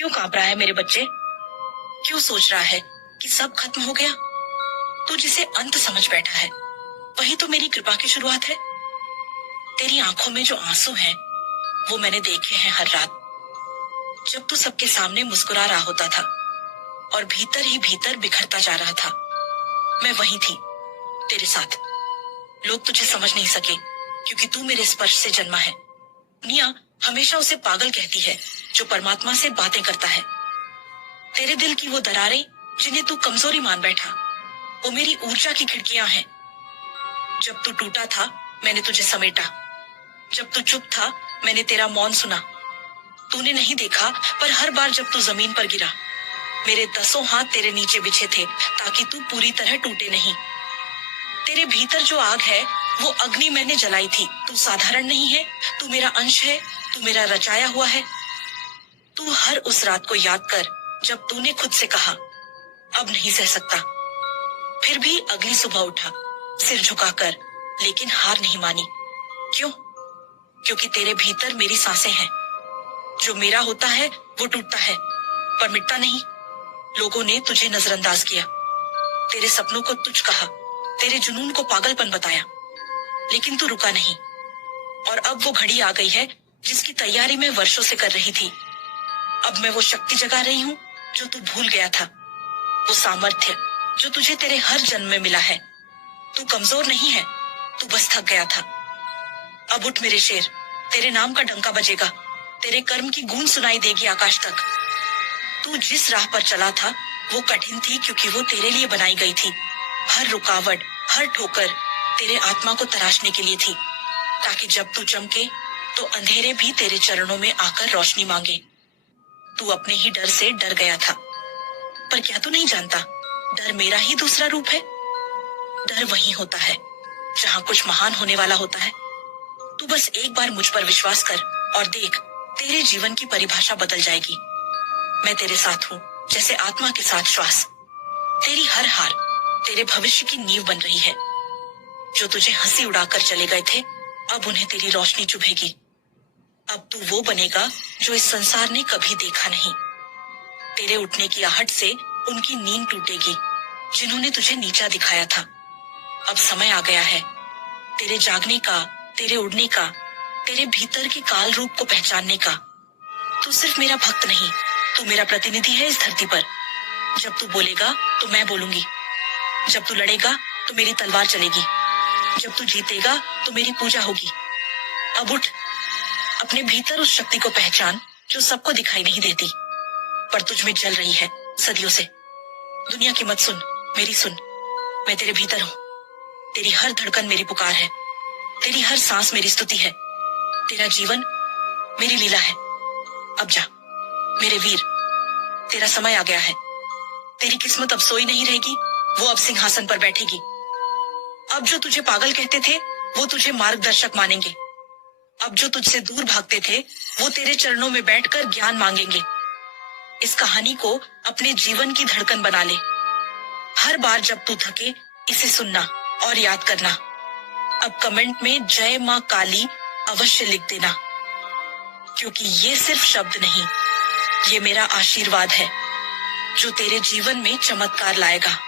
क्यों कांप रहा है मेरे बच्चे? क्यों सोच रहा है कि सब खत्म हो गया? तू जिसे अंत समझ बैठा है वही तो मेरी कृपा की शुरुआत है। तेरी आंखों में जो आंसू हैं वो मैंने देखे हैं हर रात, जब तू सबके सामने मुस्कुरा रहा होता था और भीतर ही भीतर बिखरता जा रहा था। मैं वहीं थी तेरे साथ। लोग तुझे समझ नहीं सके क्योंकि तू मेरे स्पर्श से जन्मा है। दुनिया हमेशा उसे पागल कहती है जो परमात्मा से बातें करता है। तेरे दिल की वो दरारें जिन्हें तू कमजोरी मान बैठा, वो मेरी ऊर्जा की खिड़कियां हैं। जब तू टूटा था मैंने तुझे समेटा, जब तू चुप था मैंने तेरा मौन सुना। तूने नहीं देखा पर हर बार जब तू जमीन पर गिरा मेरे 10 हाथ तेरे नीचे बिछे थे ताकि तू पूरी तरह टूटे नहीं। तेरे भीतर जो आग है वो अग्नि मैंने जलाई थी। तू साधारण नहीं है, तू मेरा अंश है, तू मेरा रचाया हुआ है। तू हर उस रात को याद कर जब तूने खुद से कहा अब नहीं सह सकता, फिर भी अगली सुबह उठा सिर झुकाकर, लेकिन हार नहीं मानी। क्यों? क्योंकि तेरे भीतर मेरी सांसें हैं। जो मेरा होता है वो टूटता है पर मिटता नहीं। लोगों ने तुझे नजरअंदाज किया, तेरे सपनों को तुच्छ कहा, तेरे जुनून को पागलपन बताया, लेकिन तू रुका नहीं। और अब वो घड़ी आ गई है जिसकी तैयारी मैं वर्षों से कर रही थी। अब मैं वो शक्ति जगा रही हूँ जो तू भूल गया था, वो सामर्थ्य जो तुझे तेरे हर जन्म में मिला है। तू कमजोर नहीं है, तू बस थक गया था। अब उठ मेरे शेर, तेरे नाम का डंका बजेगा, तेरे कर्म की गूंज सुनाई देगी आकाश तक। तू जिस राह पर चला था वो कठिन थी क्योंकि वो तेरे लिए बनाई गई थी। हर रुकावट, हर ठोकर तेरे आत्मा को तराशने के लिए थी, ताकि जब तू चमके तो अंधेरे भी तेरे चरणों में आकर रोशनी मांगे। तू अपने ही डर से डर गया था, पर क्या तू नहीं जानता डर मेरा ही दूसरा रूप है। डर वहीं होता है जहाँ कुछ महान होने वाला होता है। तू बस एक बार मुझ पर विश्वास कर और देख, तेरे जीवन की परिभाषा बदल जाएगी। मैं तेरे साथ हूँ जैसे आत्मा के साथ श्वास। तेरी हर हार तेरे भविष्य की नींव बन रही है। जो तुझे हंसी उड़ाकर चले गए थे अब उन्हें तेरी रोशनी चुभेगी। अब तू वो बनेगा जो इस संसार ने कभी देखा नहीं। तेरे उठने की आहट से उनकी नींद टूटेगी जिन्होंने तुझे नीचा दिखाया था। अब समय आ गया है तेरे जागने का, तेरे उड़ने का, तेरे भीतर के काल रूप को पहचानने का। तू सिर्फ मेरा भक्त नहीं, तू मेरा प्रतिनिधि है इस धरती पर। जब तू बोलेगा तो मैं बोलूंगी, जब तू लड़ेगा तो मेरी तलवार चलेगी, जब तू जीतेगा तो मेरी पूजा होगी। अब उठ, अपने भीतर उस शक्ति को पहचान जो सबको दिखाई नहीं देती पर तुझ में जल रही है सदियों से। दुनिया की मत सुन, मेरी सुन। मैं तेरे भीतर हूँ, तेरी हर धड़कन मेरी पुकार है, तेरी हर सांस मेरी स्तुति है, तेरा जीवन मेरी लीला है। अब जा मेरे वीर, तेरा समय आ गया है। तेरी किस्मत अब सोई नहीं रहेगी, वो अब सिंहासन पर बैठेगी। अब जो तुझे पागल कहते थे वो तुझे मार्गदर्शक मानेंगे। अब जो तुझसे दूर भागते थे वो तेरे चरणों में बैठकर ज्ञान मांगेंगे। इस कहानी को अपने जीवन की धड़कन बना ले। हर बार जब तू थके इसे सुनना और याद करना। अब कमेंट में जय मां काली अवश्य लिख देना, क्योंकि ये सिर्फ शब्द नहीं, ये मेरा आशीर्वाद है जो तेरे जीवन में चमत्कार लाएगा।